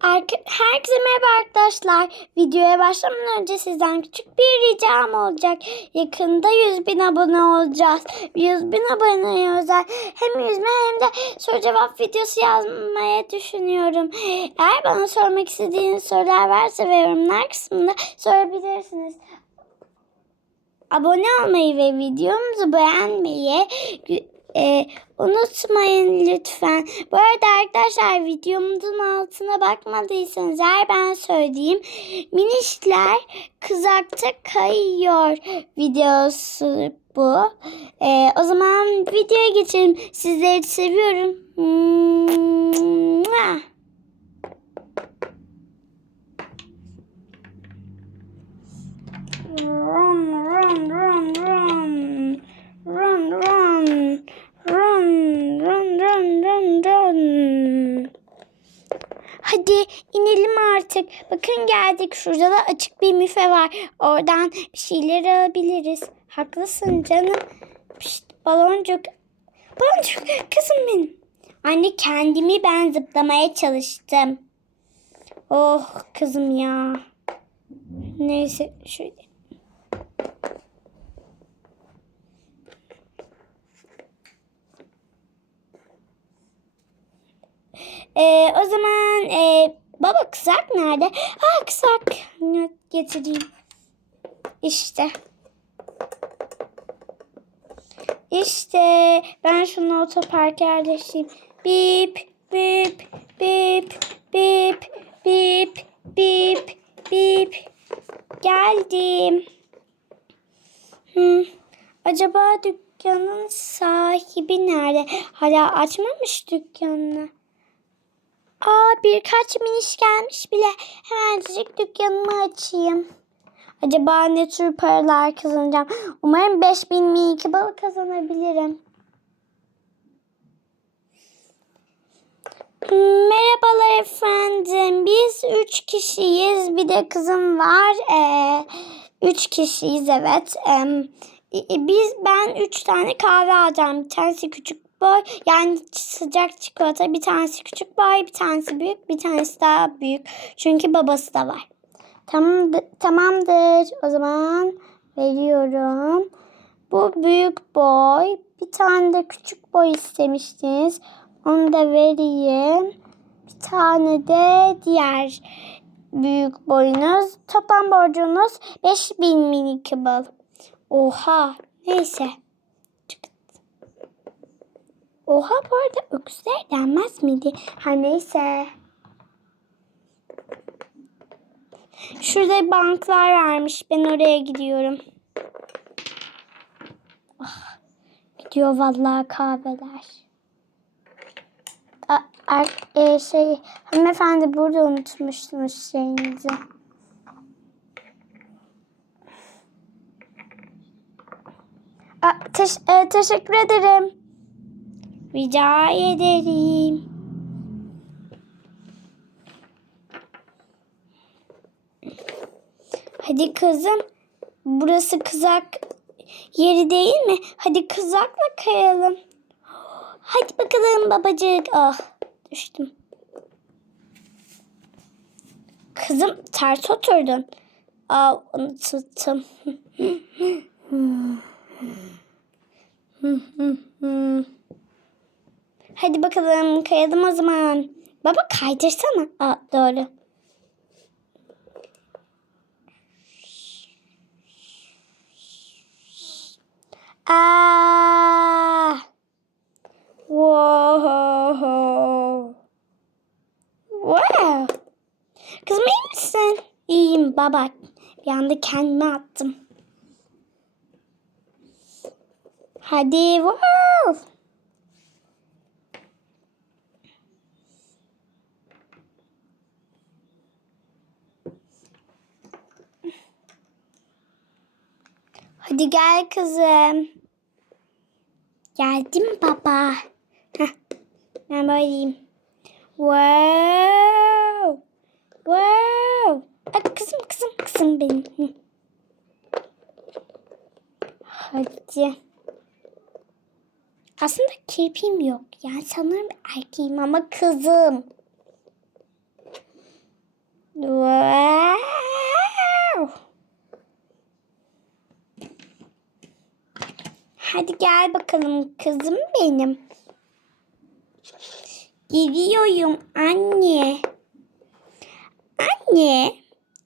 Herkese merhaba arkadaşlar. Videoya başlamadan önce sizden küçük bir ricam olacak. Yakında 100 bin abone olacağız. 100 bin aboneye özel hem yüzme hem de soru cevap videosu yazmaya düşünüyorum. Eğer bana sormak istediğiniz sorular varsa ve yorumlar kısmında sorabilirsiniz. Abone olmayı ve videomuzu beğenmeyi e, unutmayın lütfen. Bu arada arkadaşlar videomuzun altına bakmadıysanız eğer ben söyleyeyim. Minişler kızakta kayıyor videosu bu. E, o zaman videoya geçelim. Sizleri seviyorum. Mua. Artık. Bakın geldik. Şurada da açık bir müfe var. Oradan bir şeyler alabiliriz. Haklısın canım. Pişt, baloncuk. Baloncuk kızım benim. Anne kendimi ben zıplamaya çalıştım. Oh kızım ya. Neyse şöyle. Ee, o zaman e, baba kızak nerede? Ha kızak Ne getireyim. İşte. İşte ben şunu otoparka yerleştireyim. Bip bip bip bip bip bip bip. Geldim. Hmm. Acaba dükkanın sahibi nerede? Hala açmamış dükkanını. Aa birkaç miniş gelmiş bile. Hemencik dükkanımı açayım. Acaba ne tür paralar kazanacağım? Umarım 5000 mini balık kazanabilirim. Merhabalar efendim. Biz üç kişiyiz. Bir de kızım var. Ee, üç kişiyiz evet. Ee, biz ben üç tane kahve alacağım. Bir tanesi küçük boy. Yani sıcak çikolata. Bir tanesi küçük boy. Bir tanesi büyük. Bir tanesi daha büyük. Çünkü babası da var. Tamamdır. Tamamdır. O zaman veriyorum. Bu büyük boy. Bir tane de küçük boy istemiştiniz. Onu da vereyim. Bir tane de diğer büyük boyunuz. Toplam borcunuz 5000 mini kibal. Oha. Neyse. Oha bu arada öküzler denmez miydi? Her neyse. Şurada banklar varmış. Ben oraya gidiyorum. Ah, gidiyor vallahi kahveler. A, er, e, şey hanımefendi burada unutmuştunuz şeyinizi. A, teş, e, teşekkür ederim. Rica ederim. Hadi kızım. Burası kızak yeri değil mi? Hadi kızakla kayalım. Hadi bakalım babacık. Ah düştüm. Kızım ters oturdun. Aa unuttum. Hadi bakalım kayalım o zaman. Baba kaydırsana. Aa doğru. Aa. Wow. Wow. Kızım iyi misin? İyiyim baba. Bir anda kendime attım. Hadi wow. Hadi gel kızım. Geldim baba. Heh. Ben böyleyim. Wow. Wow. Hadi kızım kızım kızım benim. Hadi. Aslında kirpiğim yok. Yani sanırım erkeğim ama kızım. Wow. Hadi gel bakalım kızım benim. Geliyorum anne. Anne.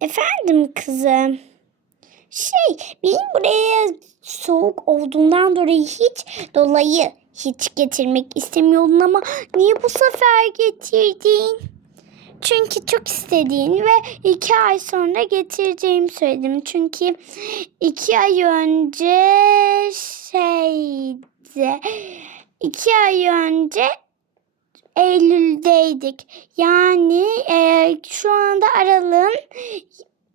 Efendim kızım. Şey benim buraya soğuk olduğundan dolayı hiç dolayı hiç getirmek istemiyordun ama niye bu sefer getirdin? Çünkü çok istediğin ve iki ay sonra getireceğimi söyledim. Çünkü iki ay önce şeydi. iki ay önce Eylül'deydik. Yani e, şu anda aralığın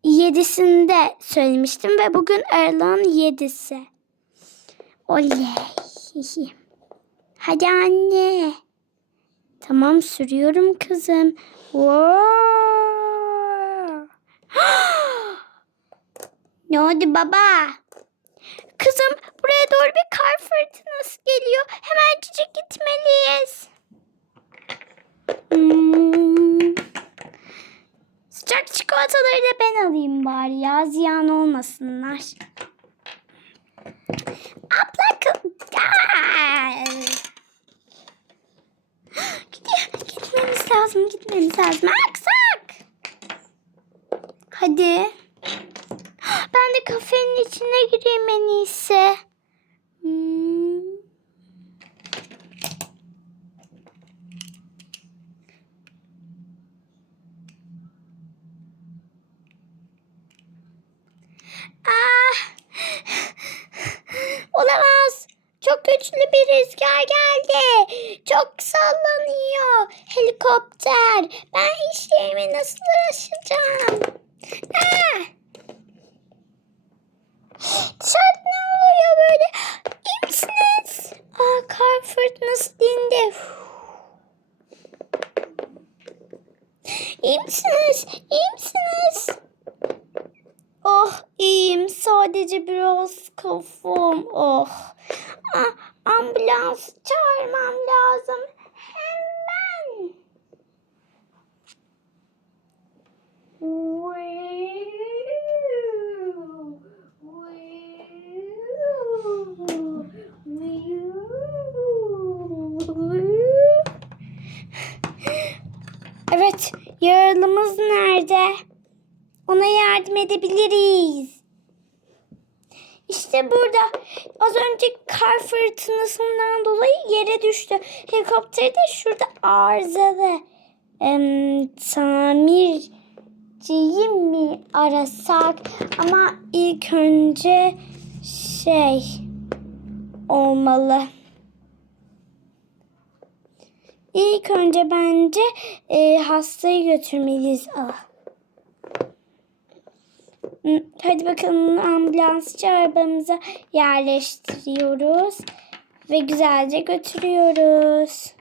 yedisinde söylemiştim ve bugün aralığın yedisi. Oley. Hadi anne. Tamam sürüyorum kızım. Wow. ne oldu baba? Kızım buraya doğru bir kar fırtınası geliyor. Hemencik gitmeliyiz. Hmm. Sıcak çikolataları da ben alayım bari ya. Ziyan olmasınlar. Abla kı- Aa! Gidiyor. Gitmemiz lazım. Gitmemiz lazım. Aksak. Hadi. Ben de kafenin içine gireyim en iyisi. Hmm. Ah! Olamaz. Çok güçlü bir rüzgar geldi. Çok sallanıyor. Helikopter. Ben işlerimi nasıl aşacağım? Ah! Dışarıda ne oluyor böyle? İyi misiniz? Aa, kar fırtınası dindi. İyi misiniz? İyi misiniz? Oh iyiyim. Sadece biraz kafam. Oh. Ah, ambulans çağırmam lazım. Hemen. Evet, yaralımız nerede? Ona yardım edebiliriz. İşte burada. Az önce kar fırtınasından dolayı yere düştü. Helikopteri de şurada arızalı. Em, tamirciyi mi arasak? Ama ilk önce şey olmalı. İlk önce bence e, hastayı götürmeliyiz. Ah. Hadi bakalım ambulansçı arabamıza yerleştiriyoruz. Ve güzelce götürüyoruz.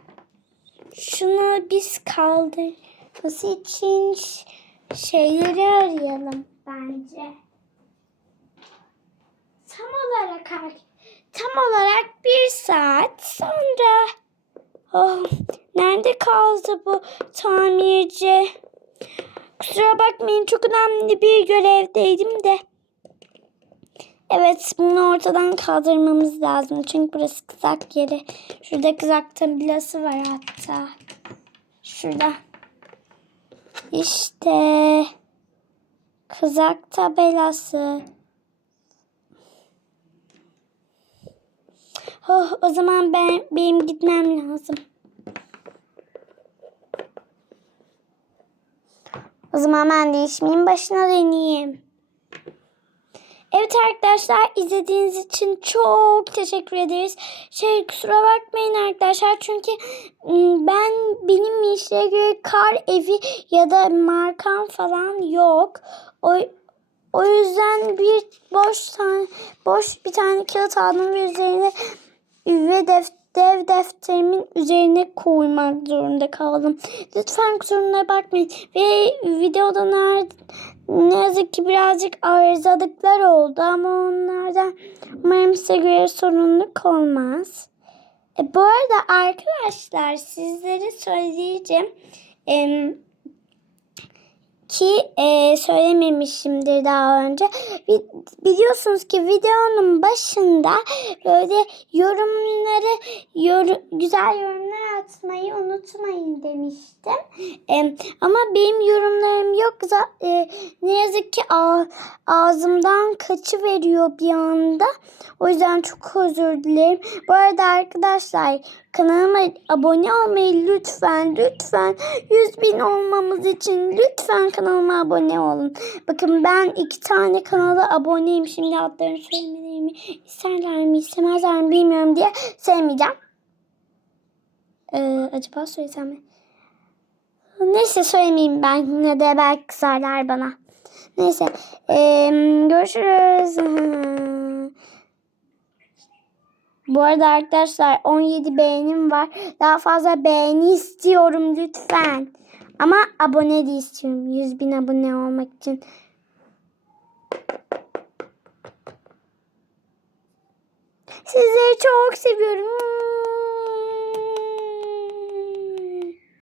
Şunu biz kaldırması için şeyleri arayalım bence. Tam olarak tam olarak bir saat sonra. Oh, nerede kaldı bu tamirci? Kusura bakmayın çok önemli bir görevdeydim de. Evet bunu ortadan kaldırmamız lazım. Çünkü burası kızak yeri. Şurada kızak tabelası var hatta. Şurada. İşte. Kızak tabelası. Oh, o zaman ben benim gitmem lazım. O zaman ben de işimin başına döneyim. Evet arkadaşlar izlediğiniz için çok teşekkür ederiz. Şey kusura bakmayın arkadaşlar çünkü ım, ben benim işe göre kar evi ya da markam falan yok. O o yüzden bir boş tane boş bir tane kağıt aldım ve üzerine ve def, dev defterimin üzerine koymak zorunda kaldım. Lütfen kusuruna bakmayın. Ve videoda nerede, ne yazık ki birazcık arızalıklar oldu ama onlardan umarım size göre sorunluk olmaz. E, bu arada arkadaşlar sizlere söyleyeceğim. Em, ki e, söylememişimdir daha önce. Bi- Biliyorsunuz ki videonun başında böyle yorumları yor- güzel yorumlar atmayı unutmayın demiştim. E, ama benim yorumlarım yok. E, ne yazık ki ağzımdan kaçı veriyor bir anda. O yüzden çok özür dilerim. Bu arada arkadaşlar kanalıma abone olmayı lütfen lütfen 100 bin olmamız için lütfen kanalıma abone olun. Bakın ben iki tane kanala aboneyim. Şimdi adlarını söylemelerimi isterler mi istemezler mi bilmiyorum diye sevmeyeceğim. Ee, acaba söylesem mi? Neyse söylemeyeyim ben. Yine de belki kızarlar bana. Neyse. Ee, görüşürüz. Bu arada arkadaşlar 17 beğenim var. Daha fazla beğeni istiyorum lütfen. Ama abone de istiyorum. 100 bin abone olmak için. Sizleri çok seviyorum.